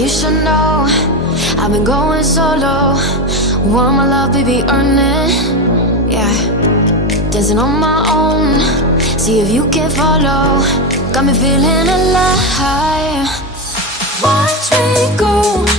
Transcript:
you should know I've been going solo. Want my love, baby, earn it. Yeah, dancing on my own. See if you can follow. Got me feeling alive. Watch me go.